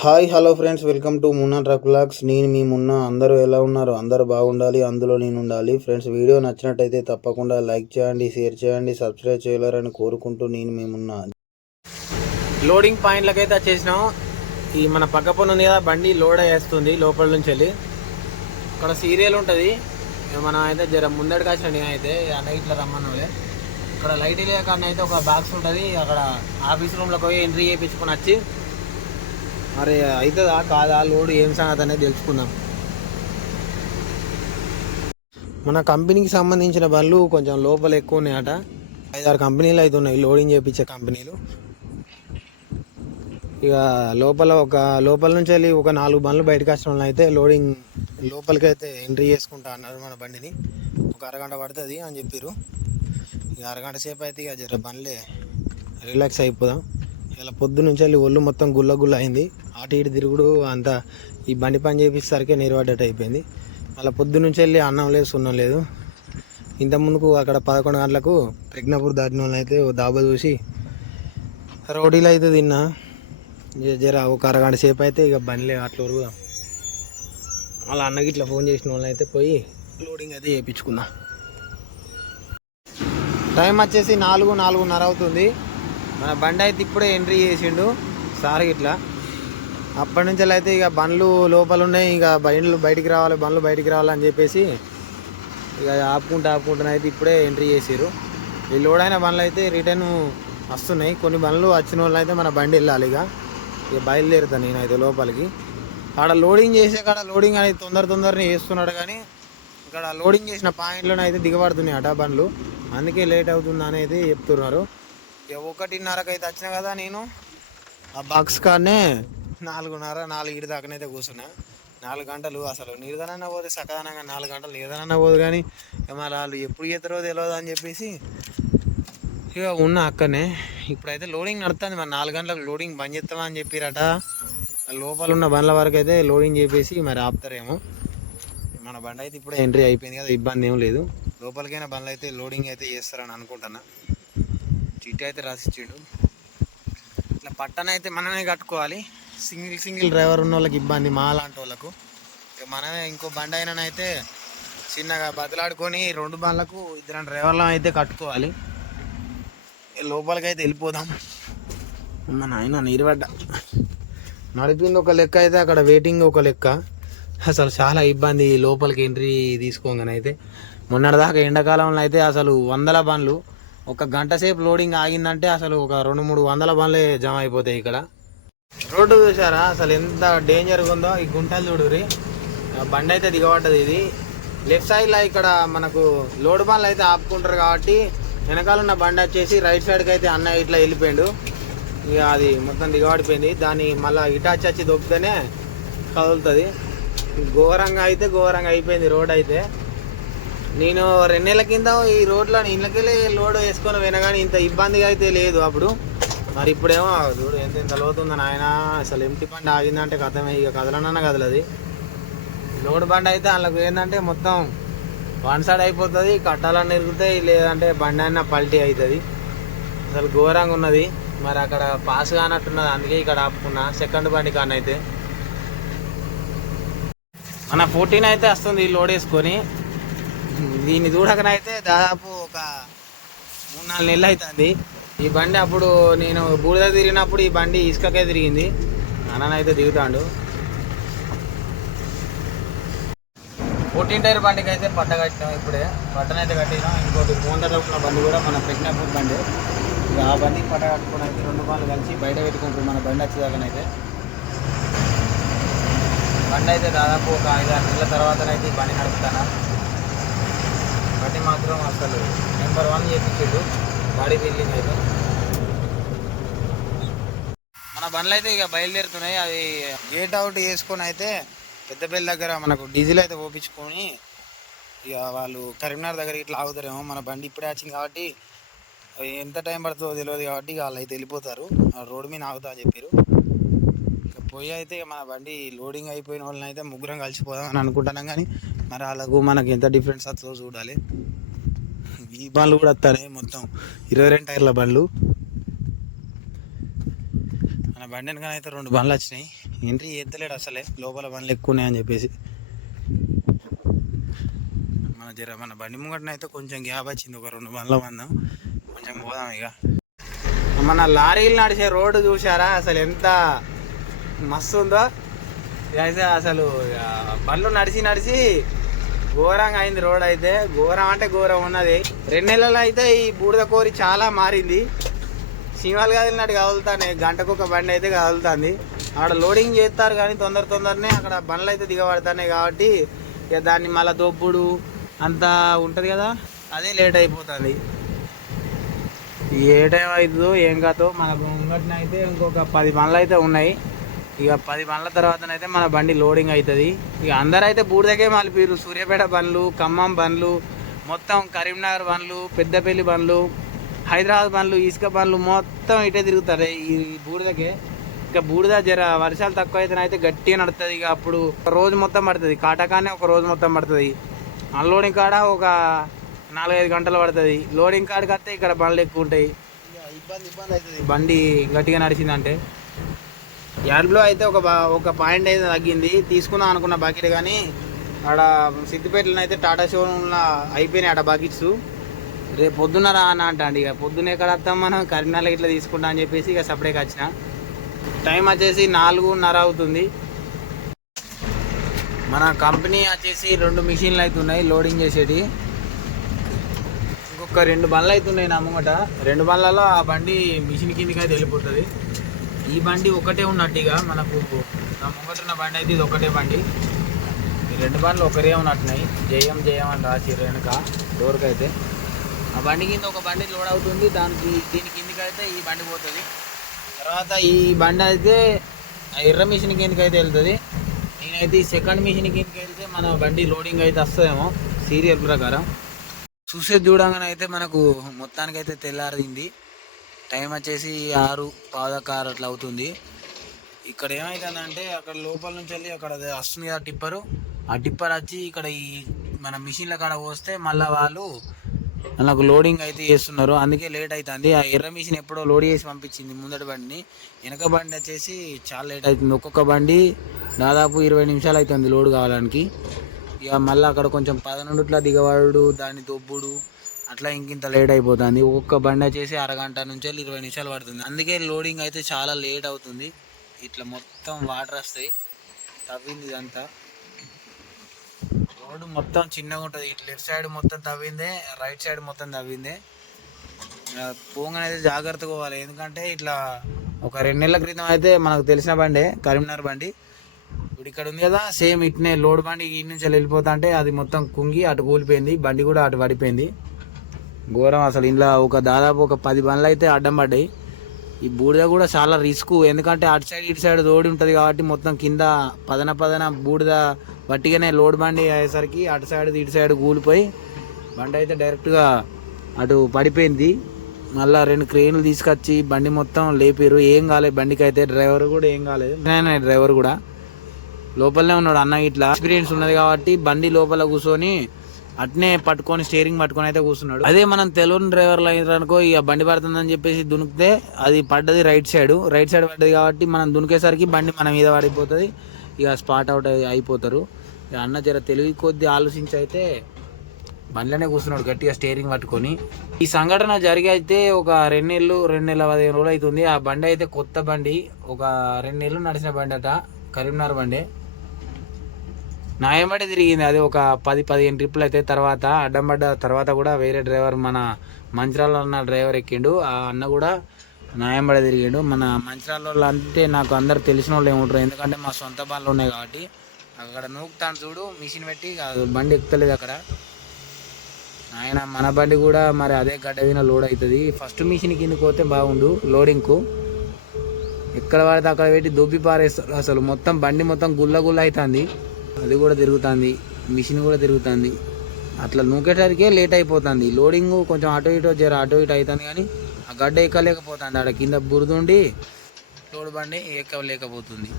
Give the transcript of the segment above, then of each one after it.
Hi hello friends welcome to Munna truck blogs నేను మీ మున్నా. అందరూ ఎలా ఉన్నారు? అందరూ బాగుండాలి అందులో నేను ఉండాలి. ఫ్రెండ్స్ వీడియో నచ్చినట్టయితే తప్పకుండా లైక్ చేయండి షేర్ చేయండి సబ్స్క్రైబ్ చేయలేరని కోరుకుంటూ నేను మీ మున్నా. లోడింగ్ పాయింట్లకి అయితే వచ్చేసినాం. ఈ మన పక్క పని ఉంది కదా బండి లోడ్ వేస్తుంది లోపల నుంచి వెళ్ళి. ఇక్కడ సీరియల్ ఉంటుంది. మనం అయితే జర ముందడికి వచ్చిన నేను అయితే అన్న ఇట్లా రమ్మని ఇక్కడ లైట్ లేక అయితే ఒక బాక్స్ ఉంటుంది. అక్కడ ఆఫీస్ రూమ్లోకి పోయి ఎంట్రీ చేయించుకొని వచ్చి మరి అవుతుందా కాదా? లోడ్ ఏం సంగతి అనేది తెలుసుకుందాం. మన కంపెనీకి సంబంధించిన బండ్లు కొంచెం లోపల ఎక్కువ ఉన్నాయట. ఐదారు కంపెనీలు అయితే ఉన్నాయి లోడింగ్ చేయించే కంపెనీలు. ఇక లోపల ఒక లోపల నుంచి వెళ్ళి ఒక నాలుగు బండ్లు బయటకు వచ్చిన వాళ్ళు అయితే లోడింగ్ లోపలికి అయితే ఎంట్రీ చేసుకుంటా అన్నారు మన బండిని. ఒక అరగంట పడుతుంది అని చెప్పారు ఇక అరగంట సేపు అయితే ఇక జర బండ్లే రిలాక్స్ అయిపోదాం. ఇలా పొద్దునుంచి వెళ్ళి ఒళ్ళు మొత్తం గుల్ల గుల్ల అయింది. అటు ఇటు తిరుగుడు అంతా ఈ బండి పని చేపించేసరికి నీరుపడ్డట్టు అయిపోయింది. మళ్ళీ పొద్దునుంచి వెళ్ళి అన్నం లేదు సున్నం లేదు. ఇంత ముందుకు అక్కడ పదకొండు గంటలకు ప్రజ్ఞాపూర్ దాటిన వాళ్ళని అయితే ఓ దాబా చూసి రోటీలు అయితే తిన్నా. జర ఒక అరగంట సేపు అయితే ఇక బండ్లే అట్లా ఉరుగుదాం వాళ్ళ అన్నకి ఇట్లా ఫోన్ చేసిన వాళ్ళని అయితే పోయి లోడింగ్ అయితే చేయించుకుందాం. టైం వచ్చేసి నాలుగు నాలుగున్నర అవుతుంది. మన బండి అయితే ఇప్పుడే ఎంట్రీ చేసిండు సార్ ఇట్లా అప్పటి నుంచి అయితే ఇక బండ్లు లోపల ఉన్నాయి ఇక బండ్లు బయటికి రావాలి బండ్లు బయటికి రావాలని చెప్పేసి ఇక ఆపుకుంటూ ఆపుకుంటూ అయితే ఇప్పుడే ఎంట్రీ చేసారు ఈ లోడ్ అయిన బండ్లు అయితే రిటర్న్ వస్తున్నాయి. కొన్ని బండ్లు వచ్చిన వాళ్ళు అయితే మన బండి వెళ్ళాలి ఇక. ఇక బయలుదేరుతాను నేనైతే లోపలికి. ఆడ లోడింగ్ చేసే కాడ లోడింగ్ అనేది తొందర తొందరనే చేస్తున్నాడు కానీ ఇక్కడ లోడింగ్ చేసిన పాయింట్లోనే అయితే దిగబడుతున్నాయి అట బండ్లు. అందుకే లేట్ అవుతుంది అనేది చెప్తున్నారు. ఒకటిన్నరకు అయితే వచ్చిన కదా నేను. ఆ బాక్స్ కాడనే? నాలుగున్నర నాలుగు దాకానైతే కూర్చున్నా. నాలుగు గంటలు అసలు నీరుదనన్నా పోతే సకాలంగా నాలుగు గంటలు నీరుదనన్నా పోదు కానీ మరి వాళ్ళు ఎప్పుడు చేస్తారో తెలియదు అని చెప్పేసి ఇక ఉన్న అక్కనే ఇప్పుడైతే లోడింగ్ నడుస్తుంది మరి నాలుగు గంటలకు లోడింగ్ బంద్ చేస్తామని చెప్పిరట. లోపల ఉన్న బండ్ల వరకు అయితే లోడింగ్ చేపేసి మరి ఆపుతారేమో. మన బండి అయితే ఇప్పుడే ఎంట్రీ అయిపోయింది కదా ఇబ్బంది ఏం లేదు. లోపలికైనా బండ్లు అయితే లోడింగ్ అయితే చేస్తారని అనుకుంటున్నా. చీటీ అయితే రాసిచ్చాడు. ఇట్లా పట్టణ అయితే మనమే కట్టుకోవాలి. సింగిల్ సింగిల్ డ్రైవర్ ఉన్న వాళ్ళకి ఇబ్బంది మా లాంటి వాళ్ళకు. ఇక మనమే ఇంకో బండి అయినా అయితే చిన్నగా బదలాడుకొని రెండు బండ్లకు ఇద్దరు డ్రైవర్లను అయితే కట్టుకోవాలి. లోపలికి అయితే వెళ్ళిపోదాం. మన ఆయన నీరుపడ్డ నడిపింది ఒక లెక్క అయితే అక్కడ వెయిటింగ్ ఒక లెక్క. అసలు చాలా ఇబ్బంది లోపలికి ఎంట్రీ తీసుకోగానైతే. మొన్నటిదాకా ఎండాకాలంలో అయితే అసలు వందల బండ్లు ఒక గంట సేపు లోడింగ్ ఆగిందంటే అసలు ఒక రెండు మూడు వందల బండ్లే జమ అయిపోతాయి ఇక్కడ. రోడ్డు చూసారా అసలు ఎంత డేంజర్గా ఉందో? ఈ గుంటలు చూడురి ఆ బండి అయితే దిగబడ్డది ఇది. లెఫ్ట్ సైడ్లో ఇక్కడ మనకు లోడ్ బండ్లు అయితే ఆపుకుంటారు కాబట్టి వెనకాల ఉన్న బండి వచ్చేసి రైట్ సైడ్కి అయితే అన్న ఇట్లా వెళ్ళిపోయాడు. ఇక అది మొత్తం దిగబడిపోయింది. దాన్ని మళ్ళీ ఇటాచ్ వచ్చి దొబ్బితేనే కదులుతుంది. ఘోరంగా అయితే ఘోరంగా అయిపోయింది రోడ్ అయితే. నేను రెండు నెలల కింద ఈ రోడ్లో ఇళ్ళకెళ్ళి లోడ్ వేసుకొని పోయినా కానీ ఇంత ఇబ్బందిగా అయితే లేదు అప్పుడు. మరి ఇప్పుడేమో చూడు ఎంత ఇంత లోతుందని ఆయన అసలు ఎంటి బండి ఆగిందంటే కథమే ఇక కదలనన్నా కదలది. లోడ్ బండి అయితే వాళ్ళకు ఏంటంటే మొత్తం వన్ సైడ్ అయిపోతుంది కట్టాలన్నీ ఇరుగుతాయి లేదంటే బండి అయినా పల్టీ అవుతుంది. అసలు ఘోరంగా ఉన్నది. మరి అక్కడ పాస్ కానట్టున్నది అందుకే ఇక్కడ ఆపుకున్నా సెకండ్ బండి కానైతే మన ఫోర్టీన్ అయితే వస్తుంది లోడ్ వేసుకొని. దీన్ని చూడకనైతే దాదాపు ఒక మూడు నాలుగు నెలలు అవుతుంది ఈ బండి అప్పుడు నేను బూడిద తిరిగినప్పుడు ఈ బండి ఇసుకకే తిరిగింది. అన్ననైతే దిగుతాడు. ఫోర్టీన్ టైర్ బండికి అయితే పట్ట కట్టినాం ఇప్పుడే. పట్టనైతే కట్టినాం. ఇంకోటి ముందర ఉన్న బండి కూడా మనం పెట్టినప్పుడు బండి. ఇక ఆ బండి పట్ట కట్టుకుని అయితే రెండు బండ్లు కలిసి బయట పెట్టుకుంటారు మన బండి వచ్చేదాకనైతే. బండి అయితే దాదాపు ఒక ఐదు ఆరు నెలల తర్వాతనైతే ఈ బండి నడుపుతాను. అది మాత్రం అసలు నెంబర్ వన్ చేపించాడు బాడీ బిల్డింగ్ అయితే. మన బండ్లు అయితే ఇక బయలుదేరుతున్నాయి. అవి గేట్ అవుట్ చేసుకొని అయితే పెద్దపల్లి దగ్గర మనకు డీజిల్ అయితే పోపించుకొని ఇక వాళ్ళు కరీంనగర్ దగ్గర ఇట్లా ఆగుతారేమో. మన బండి ఇప్పుడే వచ్చింది కాబట్టి ఎంత టైం పడుతుందో తెలియదు కాబట్టి వాళ్ళు అయితే వెళ్ళిపోతారు. రోడ్డు మీద ఆగుతా అని చెప్పారు పోయి అయితే మన బండి లోడింగ్ అయిపోయిన వాళ్ళని అయితే ముగ్గురం కలిసిపోదాం అని అనుకుంటున్నాం కానీ మరి వాళ్ళకు మనకి ఎంత డిఫరెన్స్ వస్తుందో చూడాలి. ఈ బండ్లు కూడా వస్తాయి మొత్తం. ఇరవై రెండు టైర్ల బండ్లు. మన బండి వెనకాల అయితే రెండు బండ్లు వచ్చినాయి. ఎంట్రీ ఎత్తలేడు అసలే. లోపల బండ్లు ఎక్కువ ఉన్నాయని చెప్పేసి. మన జర మన బండి ముంగటన అయితే కొంచెం గ్యాప్ వచ్చింది. ఒక రెండు బండ్ల వందాం కొంచెం పోదాం ఇక. మన లారీలు నడిచే రోడ్డు చూసారా అసలు ఎంత మస్తు ఉందో అయితే అసలు ఇక బండ్లు నడిచి నడిచి ఘోరంగా అయింది రోడ్ అయితే. ఘోరం అంటే ఘోరం ఉన్నది. రెండు నెలలు అయితే ఈ బూడిద కోరి చాలా మారింది. సింహాలు కదిలినట్టు కదులుతానే గంటకు ఒక బండి అయితే కదులుతుంది. అక్కడ లోడింగ్ చేస్తారు కానీ తొందర తొందరనే అక్కడ బండ్లు అయితే దిగబడతాయి కాబట్టి ఇక దాన్ని మళ్ళీ దొబ్బుడు అంతా ఉంటుంది కదా. అదే లేట్ అయిపోతుంది. ఏ టైం అవుతుందో ఏం కాదో మన ఉన్నట్టునైతే అయితే ఇంకొక పది బండ్లు అయితే ఉన్నాయి. ఇక పది బండ్ల తర్వాతనైతే మన బండి లోడింగ్ అవుతుంది ఇక అందరైతే బూడిదకే మలిపిరు సూర్యాపేట బండ్లు ఖమ్మం బండ్లు మొత్తం కరీంనగర్ బండ్లు పెద్దపల్లి బండ్లు హైదరాబాద్ బండ్లు ఇసుక బండ్లు మొత్తం ఇటే తిరుగుతారు ఈ బూడిదకే. ఇక బూడిద జర వర్షాలు తక్కువ అయితే గట్టిగా నడుతుంది. ఇక అప్పుడు ఒక రోజు మొత్తం పడుతుంది. కాటకానే ఒక రోజు మొత్తం పడుతుంది. అన్లోడింగ్ కాడ ఒక నాలుగైదు గంటలు పడుతుంది. లోడింగ్ కాడికి వస్తే ఇక్కడ బండ్లు ఎక్కువ ఉంటాయి ఇబ్బంది ఇబ్బంది అవుతుంది బండి గట్టిగా నడిచిందంటే. యాడ్లో అయితే ఒక ఒక పాయింట్ అయితే తగ్గింది. తీసుకుందాం అనుకున్న బకెట్ కానీ ఆడ సిద్దిపేటలో అయితే టాటా షోరూమ్లో అయిపోయినాయి ఆడ బకెట్స్ రేపు పొద్దున్న రా అని అంటాండి. ఇక పొద్దున్న ఎక్కడ వస్తాం మనం? కరీంనగర్ ఇట్లా తీసుకుంటా అని చెప్పేసి ఇక సపరేట్గా వచ్చిన. టైం వచ్చేసి నాలుగున్నర అవుతుంది. మన కంపెనీ వచ్చేసి రెండు మిషన్లు అయితే ఉన్నాయి లోడింగ్ చేసేటి. ఇంకొక రెండు బండ్లు అయితే ఉన్నాయి నా ముంగట. రెండు బండ్లలో ఆ బండి మిషన్ కిందకి అయితే వెళ్ళిపోతుంది. ఈ బండి ఒకటే ఉన్నట్టుగా మనకు నా ముంగట బండి అయితే ఇది ఒకటే బండి. ఈ రెండు బండ్లు ఒకరే ఉన్నట్టున్నాయి. జయం జయం అని రాసి వెనుక డోర్కి అయితే. ఆ బండి కింద ఒక బండి లోడ్ అవుతుంది. దానికి దీని కిందకి అయితే ఈ బండి పోతుంది. తర్వాత ఈ బండి అయితే ఆ ఎర్ర మిషన్ కిందకి అయితే వెళ్తుంది. నేనైతే ఈ సెకండ్ మిషన్ కిందకి వెళ్తే మన బండి లోడింగ్ అయితే వస్తుందేమో. సీరియల్ ప్రకారం. చూసేది చూడంగానే అయితే మనకు మొత్తానికి అయితే తెల్లారింది. టైం వచ్చేసి ఆరు పాదకారు అట్లా అవుతుంది. ఇక్కడ ఏమవుతుందంటే అక్కడ లోపల నుంచి వెళ్ళి అక్కడ వస్తుంది కదా టిప్పరు. ఆ టిప్పర్ వచ్చి ఇక్కడ ఈ మన మిషన్ల కాడ పోస్తే మళ్ళీ వాళ్ళు నాకు లోడింగ్ అయితే చేస్తున్నారు. అందుకే లేట్ అవుతుంది. ఆ ఎర్ర మిషన్ ఎప్పుడో లోడ్ చేసి పంపించింది ముందటి బండిని. వెనక బండి వచ్చేసి చాలా లేట్ అవుతుంది. ఒక్కొక్క బండి దాదాపు ఇరవై నిమిషాలు అవుతుంది లోడ్ కావడానికి. ఇక మళ్ళీ అక్కడ కొంచెం పదనుండుట్లా దిగవాడు దాన్ని దొబ్బుడు అట్లా ఇంకింత లేట్ అయిపోతుంది. ఒక్కొక్క బండి వచ్చేసి అరగంట నుంచి ఇరవై నిమిషాలు పడుతుంది. అందుకే లోడింగ్ అయితే చాలా లేట్ అవుతుంది. ఇట్లా మొత్తం వాటర్ వస్తాయి. తవ్వింది ఇదంతా. రోడ్డు మొత్తం చిన్నగా ఉంటుంది. ఇటు లెఫ్ట్ సైడ్ మొత్తం తవ్విందే రైట్ సైడ్ మొత్తం తవ్విందే. పోగానైతే పోగానే జాగ్రత్తగా పోవాలి. ఎందుకంటే ఇట్లా ఒక రెండు నెలల క్రితం అయితే మనకు తెలిసిన బండే కరీంనగర్ బండి. ఇప్పుడు ఇక్కడ ఉంది కదా సేమ్ ఇట్నే లోడ్ బండి ఈ నుంచి వెళ్ళిపోతా అంటే అది మొత్తం కుంగి అటు కూలిపోయింది. బండి కూడా అటు పడిపోయింది. ఘోరం అసలు. ఇంట్లో ఒక దాదాపు ఒక పది బండ్లు అయితే అడ్డం పడ్డాయి. ఈ బూడిద కూడా చాలా రిస్క్. ఎందుకంటే అటు సైడ్ ఇటు సైడ్ రోడ్ ఉంటుంది కాబట్టి మొత్తం కింద పదన పదన బూడిద వట్టిగానే లోడ్ బండి అయ్యేసరికి అటు సైడ్ ఇటు సైడ్ కూలిపోయి బండి అయితే డైరెక్ట్గా అటు పడిపోయింది. మళ్ళా రెండు క్రెయిన్లు తీసుకొచ్చి బండి మొత్తం లేపారు. ఏం కాలేదు. బండికి అయితే డ్రైవర్ కూడా ఏం కాలేదు. నేను డ్రైవర్ కూడా. లోపలనే ఉన్నాడు అన్న ఇట్లా. ఎక్స్పీరియన్స్ ఉన్నది కాబట్టి బండి లోపల కూర్చొని అట్నే పట్టుకొని స్టీరింగ్ పట్టుకొని అయితే కూర్చున్నాడు. అదే మనం తెలుగు డ్రైవర్లు అనుకో ఇక బండి పడుతుందని చెప్పేసి దునికితే అది పడ్డది రైట్ సైడ్ రైట్ సైడ్ పడ్డది కాబట్టి మనం దునికేసరికి బండి మన మీద పడిపోతుంది. ఇక స్పాట్ అవుట్ అయిపోతారు. ఇక అన్న జర తెలివి కొద్ది ఆలోచించి అయితే బండిలోనే కూర్చున్నాడు గట్టిగా స్టీరింగ్ పట్టుకొని. ఈ సంఘటన జరిగి అయితే ఒక రెండు నెలలు రెండు నెలల పదిహేను రోజులు అవుతుంది. ఆ బండి అయితే కొత్త బండి. ఒక రెండు నెలలు నడిచిన బండి అట కరీంనగర్ బండి. న్యాయమడి తిరిగింది. అది ఒక పది పదిహేను ట్రిప్పులు అయితే తర్వాత అడ్డం పడ్డ తర్వాత కూడా వేరే డ్రైవర్ మన మంచిరాల్లో ఉన్న డ్రైవర్ ఎక్కిండు. ఆ అన్న కూడా నాయంబడ తిరిగిండు. మన మంచిరాల్లో వాళ్ళు అంటే నాకు అందరు తెలిసిన వాళ్ళు ఏముంటారు? ఎందుకంటే మా సొంత బాళ్ళు ఉన్నాయి కాబట్టి. అక్కడ నూకుతాను చూడు మిషన్ పెట్టి బండి ఎక్కుతలేదు అక్కడ. ఆయన మన బండి కూడా మరి అదే గడ్డ మీద లోడ్ అవుతుంది ఫస్ట్ మిషన్ కిందకి పోతే బాగుండు లోడింగ్కు. ఎక్కడ పడితే అక్కడ పెట్టి దొబ్బి పారేస్తారు. అసలు మొత్తం బండి మొత్తం గుల్ల గుల్ల అవుతుంది అది కూడా తిరుగుతుంది మిషన్ కూడా తిరుగుతుంది. అట్లా నూకేసరికే లేట్ అయిపోతుంది. లోడింగ్ కొంచెం అటు ఇటు జర అటు ఇటు అవుతుంది కానీ ఆ గడ్డ ఎక్కలేకపోతుంది. ఆడ కింద బురదుండి లోడ్ బండి ఎక్కలేకపోతుంది.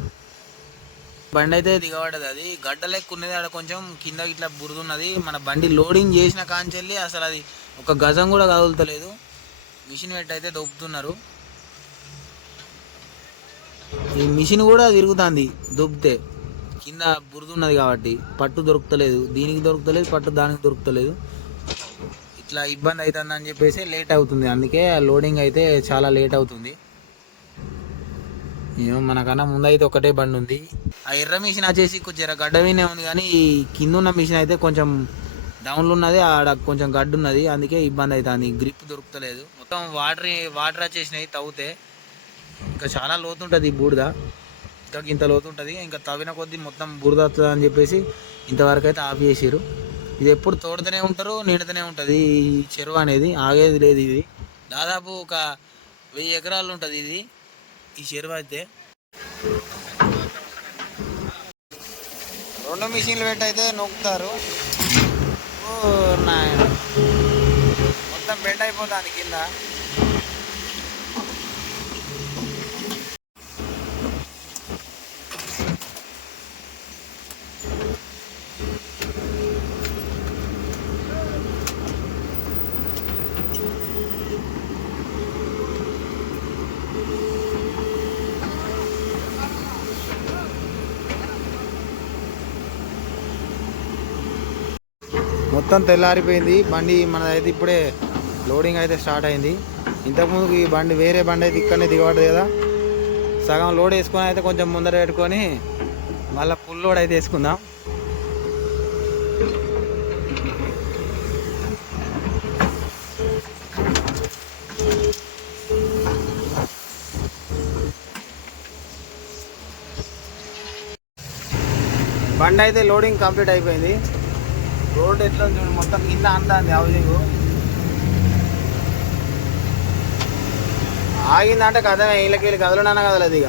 బండి అయితే దిగబడ్డది. అది గడ్డ లెక్క ఉన్నది. ఆడ కొంచెం కింద ఇట్లా బురదున్నది మన బండి లోడింగ్ చేసిన కాంచెల్లి అసలు అది ఒక గజం కూడా కదులుతలేదు. మిషన్ పెట్టి అయితే దొబ్బుతున్నారు. ఈ మిషన్ కూడా తిరుగుతుంది. దొబ్బితే కింద బురద ఉన్నది కాబట్టి పట్టు దొరుకుతలేదు. దీనికి దొరుకుతలేదు పట్టు దానికి దొరుకుతలేదు. ఇట్లా ఇబ్బంది అవుతుంది అని చెప్పేసి లేట్ అవుతుంది. అందుకే లోడింగ్ అయితే చాలా లేట్ అవుతుంది. ఏమో మనకన్నా ముందైతే ఒకటే బండి ఉంది. ఆ ఎర్ర మిషన్ వచ్చేసి కొంచెం గడ్డవినే ఉంది కానీ ఈ కింద ఉన్న మిషన్ అయితే కొంచెం డౌన్లో ఉన్నది ఆడ కొంచెం గడ్డు ఉన్నది. అందుకే ఇబ్బంది అవుతుంది. గ్రిప్ దొరుకుతలేదు. మొత్తం వాటర్ వాటర్ వచ్చేసినాయి తవ్వుతే. ఇంకా చాలా లోతు ఉంటుంది ఈ బూడిద. ఇంకా ఇంత లోతు ఉంటుంది ఇంకా తవ్విన కొద్దీ మొత్తం బురద వస్తుంది అని చెప్పేసి ఇంతవరకు అయితే ఆఫ్ చేసారు ఇది ఎప్పుడు తోడుతూనే ఉంటారు నిండుతూనే ఉంటుంది. ఈ చెరువు అనేది ఆగేది లేదు ఇది. దాదాపు ఒక వెయ్యి ఎకరాలు ఉంటుంది ఇది ఈ చెరువు అయితే. రెండు మిషన్లు పెట్టి అయితే నొక్కుతారు. ఓ మొత్తం బెండ్ అయిపోతుంది కింద. మొత్తం తెల్లారిపోయింది. బండి మనదైతే ఇప్పుడే లోడింగ్ అయితే స్టార్ట్ అయింది. ఇంతకుముందు ఈ బండి వేరే బండి అయితే ఇక్కడనే దిగబడదు కదా. సగం లోడ్ వేసుకొని అయితే కొంచెం ముందర పెట్టుకొని మళ్ళీ ఫుల్ లోడ్ అయితే వేసుకుందాం. బండి అయితే లోడింగ్ కంప్లీట్ అయిపోయింది. రోడ్ ఎట్లా ఉంది చూడు మొత్తం కింద అంతా హౌసింగ్ ఆగిందంటే కథమే వీళ్ళకి వీళ్ళు కదలనా కదలదు ఇక.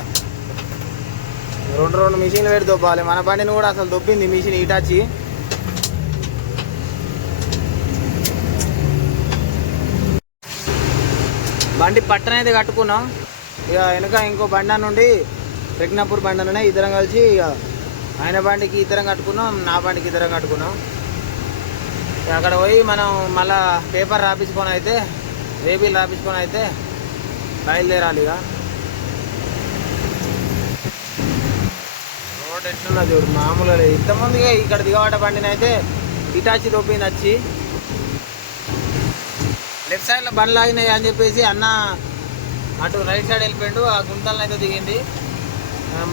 రెండు రెండు మిషన్లు పెట్టి దొబ్బాలి మన బండిని కూడా అసలు దొబ్బింది మిషన్ ఇటాచి బండి పట్టనైతే కట్టుకున్నాం. ఇక వెనుక ఇంకో బండి నుండి ప్రజ్ఞాపూర్ బండి ఇద్దరం కలిసి ఇక ఆయన బండికి ఇద్దరం కట్టుకున్నాం నా బండికి ఇద్దరం కట్టుకున్నాం. అక్కడ పోయి మనం మళ్ళా పేపర్ రాపించుకొని అయితే వేబీలు రాపించుకొని అయితే బయలుదేరాలి ఇక. రోడ్ ఎట్లున్నది చూడు మామూలుగా లేదు. ఇంతమందిగా ఇక్కడ దిగబడ్డ బండిని అయితే ఇటాచి దొబ్బింది వచ్చి లెఫ్ట్ సైడ్లో బండ్లు ఆగినాయి అని చెప్పేసి అన్న అటు రైట్ సైడ్ వెళ్ళిపోయిండు ఆ గుంతలను అయితే దిగింది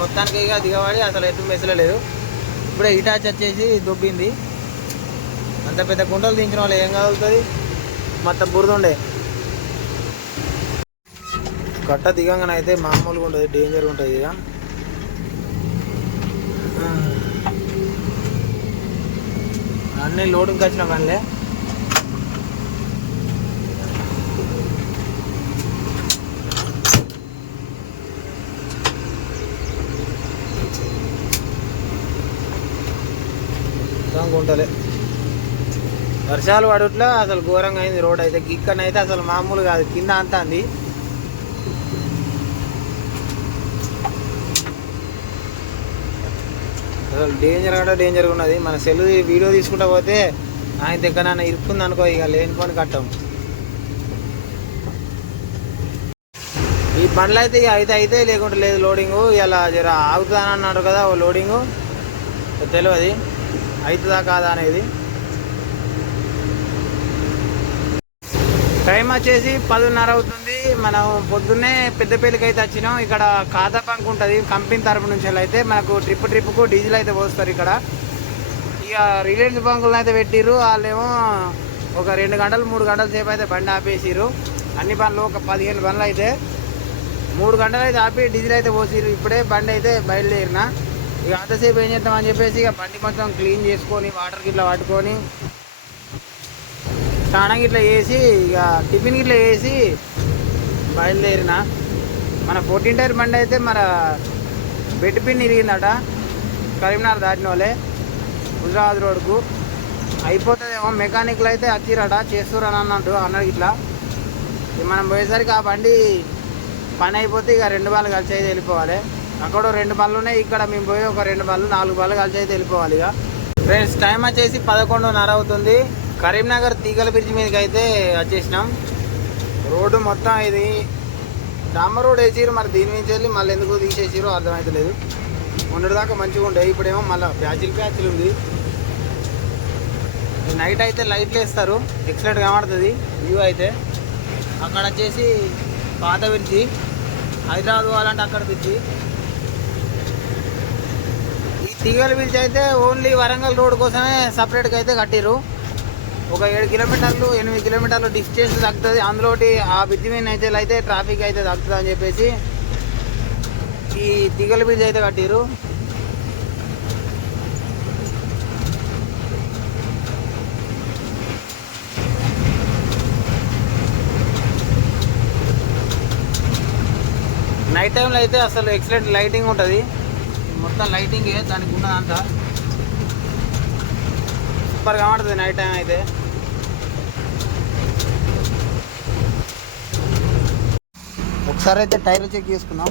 మొత్తానికి ఇక దిగబడి అసలు ఎటు మెసలలేదు. ఇప్పుడే ఇటాచి వచ్చేసి దొబ్బింది. అంత పెద్ద గుంటలు దించిన వాళ్ళు ఏం కదులుతుంది మొత్తం బురదుండే కట్ట దిగంగానే అయితే మామూలుగా ఉంటుంది డేంజర్గా ఉంటుంది ఇక. అన్నీ లోడింగ్కి వచ్చిన పనిలే మొత్తం గుంటలే వర్షాలు పడుట్లా అసలు ఘోరంగా అయింది రోడ్ అయితే. ఇక్కడనైతే అసలు మామూలు కాదు. కింద అంతా అంది అసలు డేంజర్ అంటే డేంజర్గా ఉన్నది. మన సెల్ వీడియో తీసుకుంటా పోతే ఆయన దగ్గర ఇరుక్కుంది అనుకో ఇక లేనిపోని కట్టం. ఈ బండ్లు అయితే ఇక అయితే అయితే లేకుంటే లేదు లోడింగు ఇలా జర ఆగుతానన్నాడు అన్నాడు కదా ఓ లోడింగు తెలియదు. అవుతుందా కాదా అనేది. టైం వచ్చేసి పదిన్నర అవుతుంది. మనం పొద్దున్నే పెద్దపల్లికి అయితే వచ్చినాం. ఇక్కడ ఖాతా బంక్ ఉంటుంది. కంపెనీ తరపు నుంచి అయితే మనకు ట్రిప్ ట్రిప్కు డీజిల్ అయితే పోస్తారు ఇక్కడ. ఇక రిలయన్స్ బంకులను అయితే పెట్టిర్రు. వాళ్ళేమో ఒక రెండు గంటలు మూడు గంటల సేపు అయితే బండి ఆపేసిర్రు. అన్ని బండ్లు ఒక పదిహేను బండ్లు అయితే. మూడు గంటలు అయితే ఆపి డీజిల్ అయితే పోసిరు ఇప్పుడే బండి అయితే బయలుదేరిన. ఇక అంతసేపు ఏం చేద్దామని చెప్పేసి ఇక బండి కొంచెం క్లీన్ చేసుకొని వాటర్ గిట్లా పట్టుకొని స్నానం ఇట్లా వేసి ఇక టిఫిన్ ఇట్లా చేసి బయలుదేరిన. మన ఫోర్టీన్ టైర్ బండి అయితే మన బెడ్ పిన్ ఇరిగిందట. కరీంనగర్ దాటిన వాళ్ళే. హుజరాబాద్ రోడ్కు. అయిపోతుందేమో మెకానిక్లు అయితే వచ్చిరట చేస్తురని అన్నట్టు అన్నాడు ఇట్లా ఇక మనం పోయేసరికి ఆ బండి పని అయిపోతే ఇక రెండు బాళ్ళు కలిసి అయితే వెళ్ళిపోవాలి. అక్కడ రెండు బళ్ళు ఉన్నాయి ఇక్కడ మేము పోయి ఒక రెండు బళ్ళు నాలుగు బళ్ళు కలిసి అయితే వెళ్ళిపోవాలి ఇక. ఫ్రెండ్స్ టైం వచ్చేసి పదకొండున్నర అవుతుంది. కరీంనగర్ తీగల బ్రిడ్జ్ మీదకి అయితే వచ్చేసినాం. రోడ్డు మొత్తం ఇది. డాంబర్ రోడ్ వేసిరు మరి దీని నుంచి వెళ్ళి మళ్ళీ ఎందుకు తీసేసిరో అర్థమవుతలేదు మొన్నటి దాకా మంచిగా ఉండే ఇప్పుడేమో మళ్ళీ ప్యాచిల్ ప్యాచిల్ ఉంది. నైట్ అయితే లైట్లు వేస్తారు ఎక్సలెంట్ కనబడుతుంది వ్యూ అయితే. అక్కడ వచ్చేసి పాత బ్రిడ్జి హైదరాబాద్ పోవాలంటే అక్కడ బ్రిడ్జి. ఈ తీగల బ్రిడ్జ్ అయితే ఓన్లీ వరంగల్ రోడ్ కోసమే సపరేట్గా అయితే కట్టిరు ఒక ఏడు కిలోమీటర్లు ఎనిమిది కిలోమీటర్లు డిస్టెన్స్ తగ్గుతుంది. అందులోటి ఆ బ్రిడ్జ్ మీద అయితే అయితే ట్రాఫిక్ అయితే తగ్గుతుంది అని చెప్పేసి ఈ దిగల బ్రిడ్జ్ అయితే కట్టిరు నైట్ టైంలో అయితే అసలు ఎక్సలెంట్ లైటింగ్ ఉంటుంది. మొత్తం లైటింగ్ దానికి ఉన్నదంతా. సూపర్ కనబడుతుంది నైట్ టైం అయితే. ఒకసారి అయితే టైర్ చెక్ చేసుకున్నాం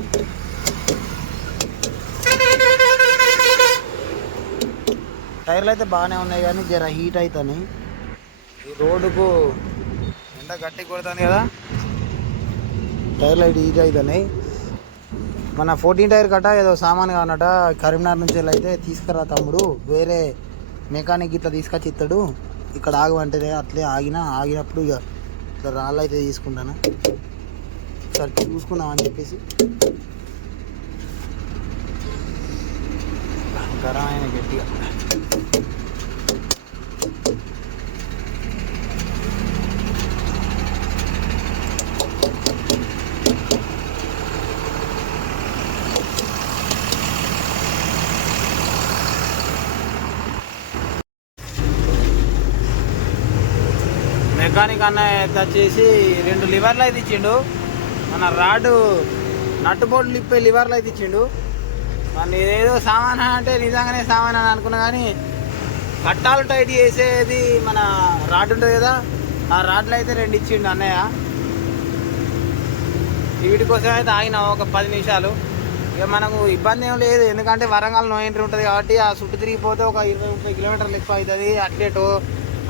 టైర్లు అయితే బాగానే ఉన్నాయి కానీ జర హీట్ అవుతాయి ఈ రోడ్డుకు ఎండ గట్టి కొడుతుంది కదా. టైర్లు అయితే హీట్ అవుతున్నాయి మన ఫోర్టీన్ టైర్ కట్ట ఏదో సామాన్ కానట కరీంనగర్ నుంచి అయితే తీసుకురా తమ్ముడు. వేరే మెకానిక్ ఇట్లా తీసుకొచ్చి ఇస్తాడు ఇక్కడ ఆగమంటే అట్లే ఆగినా ఆగినప్పుడు ఇక ఇట్లా రాళ్ళు అయితే తీసుకుంటాను. సరే చూసుకుందాం అని చెప్పేసి. గరం ఆయన గట్టిగా. మెకానిక్ వచ్చేసి రెండు లివర్లు అయితే ఇచ్చిండు. మన రాడు నట్టు బోర్డు ఇప్పే లివర్లు అయితే ఇచ్చిండు. మన ఏదో సామాన్ అంటే నిజంగానే సామాన్ అని అనుకున్నా కానీ కట్టాలు టైట్ చేసేది మన రాడ్ ఉంటుంది కదా ఆ రాడ్లు అయితే రెండు ఇచ్చిండు అన్నయ్య. వీటి కోసం అయితే ఆగిన ఒక పది నిమిషాలు. ఇక మనకు ఇబ్బంది ఏం లేదు ఎందుకంటే వరంగల్ నో ఎంట్రీ ఉంటుంది కాబట్టి ఆ చుట్టు తిరిగిపోతే ఒక ఇరవై ముప్పై కిలోమీటర్లు ఎక్కువ అవుతుంది. అట్నే టో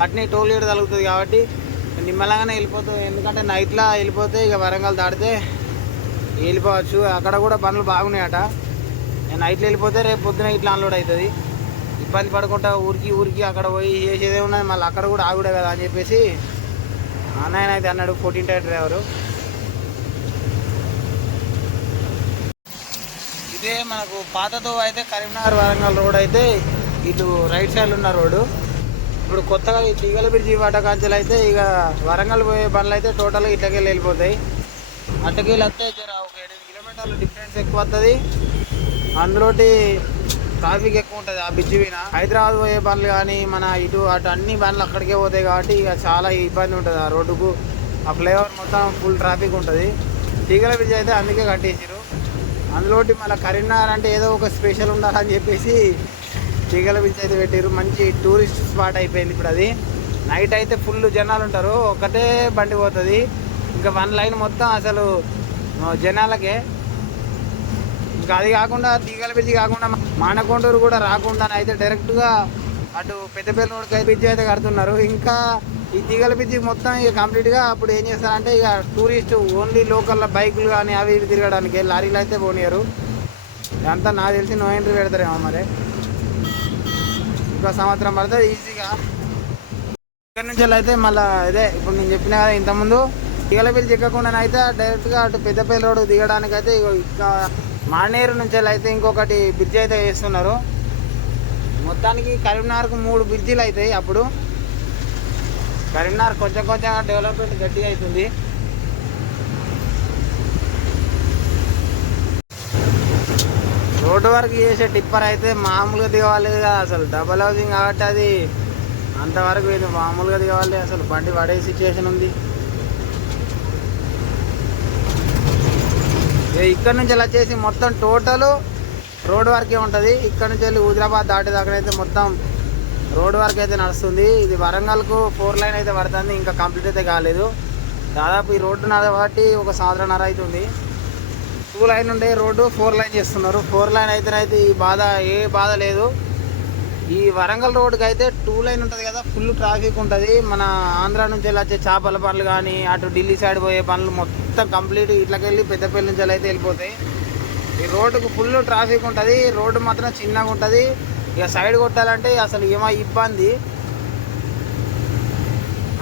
అట్నే టోల్ గేట్ తగులుతుంది కాబట్టి నిమ్మలంగానే వెళ్ళిపోతాం ఎందుకంటే నైట్లో వెళ్ళిపోతే ఇక వరంగల్ దాటితే వెళ్ళిపోవచ్చు. అక్కడ కూడా పనులు బాగున్నాయట. నేను నైట్లో వెళ్ళిపోతే రేపు పొద్దున ఇట్లా అన్లోడ్ అవుతుంది. ఇబ్బంది పడకుండా ఊరికి ఊరికి అక్కడ పోయి చేసేదే ఉన్నది. మళ్ళీ అక్కడ కూడా ఆగుడే కదా అని చెప్పేసి అన్నయ్య అయితే అన్నాడు ఫోర్టీన్ టైర్ డ్రైవరు. ఇదే మనకు పాతతో అయితే కరీంనగర్ వరంగల్ రోడ్ అయితే ఇటు రైట్ సైడ్ ఉన్న రోడ్డు. ఇప్పుడు కొత్తగా ఈ తీగల బ్రిడ్జి వాటకాంచెలు అయితే ఇక వరంగల్ పోయే బండ్లు అయితే టోటల్గా ఇట్లకెళ్ళి వెళ్ళిపోతాయి. అట్టకెళ్ళి వస్తే జర ఒక ఎనిమిది కిలోమీటర్లు డిఫరెన్స్ ఎక్కువ వస్తుంది అందులోటి ట్రాఫిక్ ఎక్కువ ఉంటుంది ఆ బ్రిడ్జి పైన హైదరాబాద్ పోయే బండ్లు కానీ మన ఇటు అటు అన్ని బండ్లు అక్కడికే పోతాయి కాబట్టి ఇక చాలా ఇబ్బంది ఉంటుంది ఆ రోడ్డుకు. ఆ ఫ్లైఓవర్ మొత్తం ఫుల్ ట్రాఫిక్ ఉంటుంది. తీగల బ్రిడ్జ్ అయితే అందుకే కట్టేసారు అందులోటి మళ్ళీ కరీంనగర్ అంటే ఏదో ఒక స్పెషల్ ఉండాలని చెప్పేసి తీగల బ్రిడ్జ్ అయితే పెట్టారు మంచి టూరిస్ట్ స్పాట్ అయిపోయింది ఇప్పుడు అది. నైట్ అయితే ఫుల్ జనాలు ఉంటారు. ఒకటే బండి పోతుంది. ఇంకా వన్ లైన్ మొత్తం అసలు జనాలకే. ఇంకా అది కాకుండా తీగల బ్రిడ్జి కాకుండా మానకొండూరు కూడా రాకుండా అయితే డైరెక్ట్గా అటు పెద్దపల్లి రోడ్కి బీచ్ అయితే కడుతున్నారు. ఇంకా ఈ తీగల బ్రిడ్జి మొత్తం ఇక కంప్లీట్గా అప్పుడు ఏం చేస్తారంటే ఇక టూరిస్ట్ ఓన్లీ లోకల్ బైకులు కానీ అవి ఇవి తిరగడానికి లారీలు అయితే పోనీయరు. ఇదంతా నాకు తెలిసి నో ఎంట్రీ పెడతారేమో మరి. ఒక సంవత్సరం పడుతుంది ఈజీగా ఇక్కడ నుంచి అయితే మళ్ళీ ఇదే ఇప్పుడు నేను చెప్పిన కదా ఇంతకుముందు తీగల బిల్లు చిక్కకుండా అయితే డైరెక్ట్గా అటు పెద్దపల్లి రోడ్ దిగడానికి అయితే ఇంకా మానేరు నుంచి అయితే ఇంకొకటి బ్రిడ్జ్ అయితే వేస్తున్నారు. మొత్తానికి కరీంనగర్కు మూడు బ్రిడ్జిలు అవుతాయి అప్పుడు. కరీంనగర్ కొంచెం కొంచెం డెవలప్మెంట్ గట్టిగా అవుతుంది. రోడ్డు వరకు చేసే టిప్పర్ అయితే మామూలుగా దిగవాలి కదా అసలు డబల్ హౌసింగ్ కాబట్టి అది అంతవరకు ఇది మామూలుగా దిగవాలి అసలు బండి పడే సిచ్యువేషన్ ఉంది. ఇక్కడ నుంచి అలా వచ్చేసి మొత్తం టోటల్ రోడ్ వరకే ఉంటుంది. ఇక్కడ నుంచి వెళ్ళి హుజరాబాద్ దాటేదాకా అయితే మొత్తం రోడ్ వరకు అయితే నడుస్తుంది. ఇది వరంగల్కు ఫోర్ లైన్ అయితే పడుతుంది ఇంకా కంప్లీట్ అయితే కాలేదు. దాదాపు ఈ రోడ్డు కాబట్టి ఒక సంవత్సరంన్నర అవుతుంది టూ లైన్ ఉండే రోడ్డు ఫోర్ లైన్ చేస్తున్నారు. ఫోర్ లైన్ అయితేనైతే ఈ బాధ ఏ బాధ లేదు. ఈ వరంగల్ రోడ్డుకి అయితే టూ లైన్ ఉంటుంది కదా ఫుల్ ట్రాఫిక్ ఉంటుంది. మన ఆంధ్ర నుంచి వెళ్ళి వచ్చే చేపల పనులు కానీ అటు ఢిల్లీ సైడ్ పోయే పనులు మొత్తం కంప్లీట్ ఇట్లకెళ్ళి పెద్దపల్లి నుంచి అయితే వెళ్ళిపోతాయి. ఈ రోడ్డుకు ఫుల్ ట్రాఫిక్ ఉంటుంది. రోడ్డు మాత్రం చిన్నగా ఉంటుంది. ఇక సైడ్ కొట్టాలంటే అసలు ఏమో ఇబ్బంది.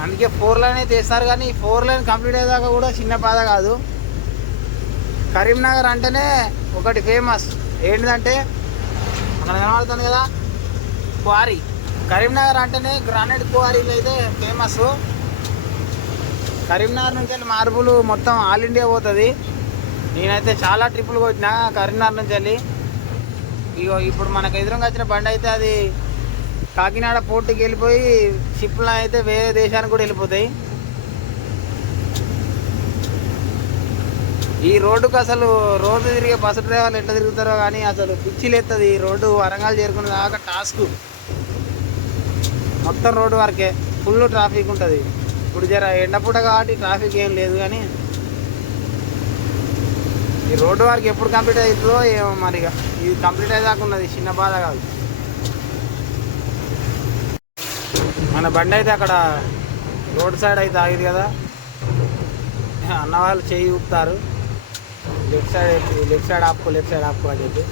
అందుకే ఫోర్ లైన్ అయితే వేస్తారు కానీ ఈ ఫోర్ లైన్ కంప్లీట్ అయ్యేదాకా కూడా చిన్న బాధ కాదు. కరీంనగర్ అంటేనే ఒకటి ఫేమస్. ఏంటంటే అక్కడ కనబడుతుంది కదా క్వారీ. కరీంనగర్ అంటేనే గ్రానైట్ క్వారీలు అయితే ఫేమస్. కరీంనగర్ నుంచి వెళ్ళి మార్బులు మొత్తం ఆల్ ఇండియా పోతుంది. నేనైతే చాలా ట్రిప్పులు కొట్టిన కరీంనగర్ నుంచి వెళ్ళి. ఇగో ఇప్పుడు మనకు ఎదురుగా వచ్చిన బండి అయితే అది కాకినాడ పోర్టుకి వెళ్ళిపోయి షిప్లో అయితే వేరే దేశానికి కూడా వెళ్ళిపోతాయి. ఈ రోడ్డుకు అసలు రోడ్డు తిరిగే బస్సు డ్రైవర్లు ఎట్లా తిరుగుతారో కానీ అసలు పిచ్చిలేస్తుంది ఈ రోడ్డు వరంగల్ చేరుకునే దాకా టాస్క్ మొత్తం రోడ్డు వరకే. ఫుల్ ట్రాఫిక్ ఉంటుంది. ఇప్పుడు జర ఎండపూట కాబట్టి ట్రాఫిక్ ఏం లేదు కానీ ఈ రోడ్డు వరకు ఎప్పుడు కంప్లీట్ అవుతుందో ఏమో మరి ఇక. ఇది కంప్లీట్ అయ్యేదాకా ఉన్నది. చిన్న బాధ కాదు. మన బండి అయితే అక్కడ రోడ్ సైడ్ అయితే ఆగింది కదా. అన్న వాళ్ళు చేయి ఊపుతారు. లెఫ్ట్ సైడ్ లెఫ్ట్ సైడ్ ఆపుకో లెఫ్ట్ సైడ్ ఆపుకో అని చెప్పి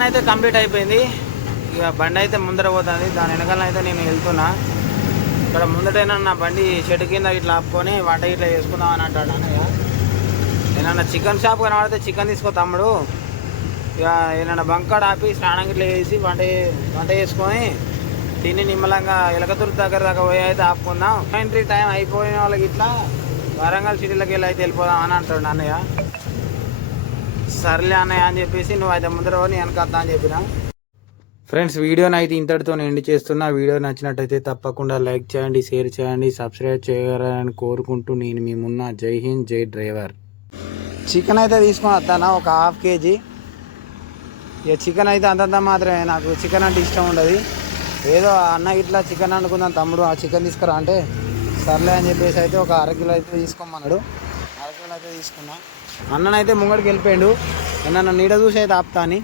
ప్లాన్ అయితే కంప్లీట్ అయిపోయింది. ఇక బండి అయితే ముందర పోతుంది. దాని వెనకాల అయితే నేను వెళ్తున్నా. ఇక్కడ ముందటైనా నా బండి చెట్టు కింద ఇట్లా ఆపుకొని వంట ఇట్లా చేసుకుందాం అని అంటాడు అన్నయ్య ఏమన్నా చికెన్ షాప్ కనబడితే చికెన్ తీసుకో తమ్ముడు. ఇక ఏమన్నా బంకాడ ఆపి స్నానం ఇట్లా చేసి వంట వంట చేసుకొని తిని నిమ్మలంగా ఎలకతురు దగ్గర దాకా పోయి అయితే ఆపుకుందాం. ఎంట్రీ టైం అయిపోయిన వాళ్ళకి ఇట్లా వరంగల్ సిటీలోకి వెళ్ళి అయితే వెళ్ళిపోదాం అని అంటాడు అన్నయ్య సర్లే అన్నయ్య అని చెప్పేసి నువ్వు అయితే ముందర నేను వెనకత్తా అని చెప్పిన. ఫ్రెండ్స్ వీడియోని అయితే ఇంతటితో ఎండ్ చేస్తున్నా. వీడియో నచ్చినట్టయితే తప్పకుండా లైక్ చేయండి షేర్ చేయండి సబ్స్క్రైబ్ చేయాలని కోరుకుంటూ నేను మీ మున్న. జై హింద్ జై డ్రైవర్. చికెన్ అయితే తీసుకొని వస్తానా ఒక హాఫ్ కేజీ? ఇక చికెన్ అయితే అంతంత మాత్రమే నాకు చికెన్ అంటే ఇష్టం ఉండదు. ఏదో అన్న ఇట్లా చికెన్ అనుకుందాం తమ్ముడు ఆ చికెన్ తీసుకురా అంటే. సర్లే అని చెప్పేసి అయితే ఒక అరకిలో అయితే తీసుకోమన్నాడు. అరకిలో అయితే తీసుకున్నా. అన్ననైతే ముంగడికి వెళ్ళిపోయాడు. నన్ను నీడ చూసి అయితే ఆపుతా అని.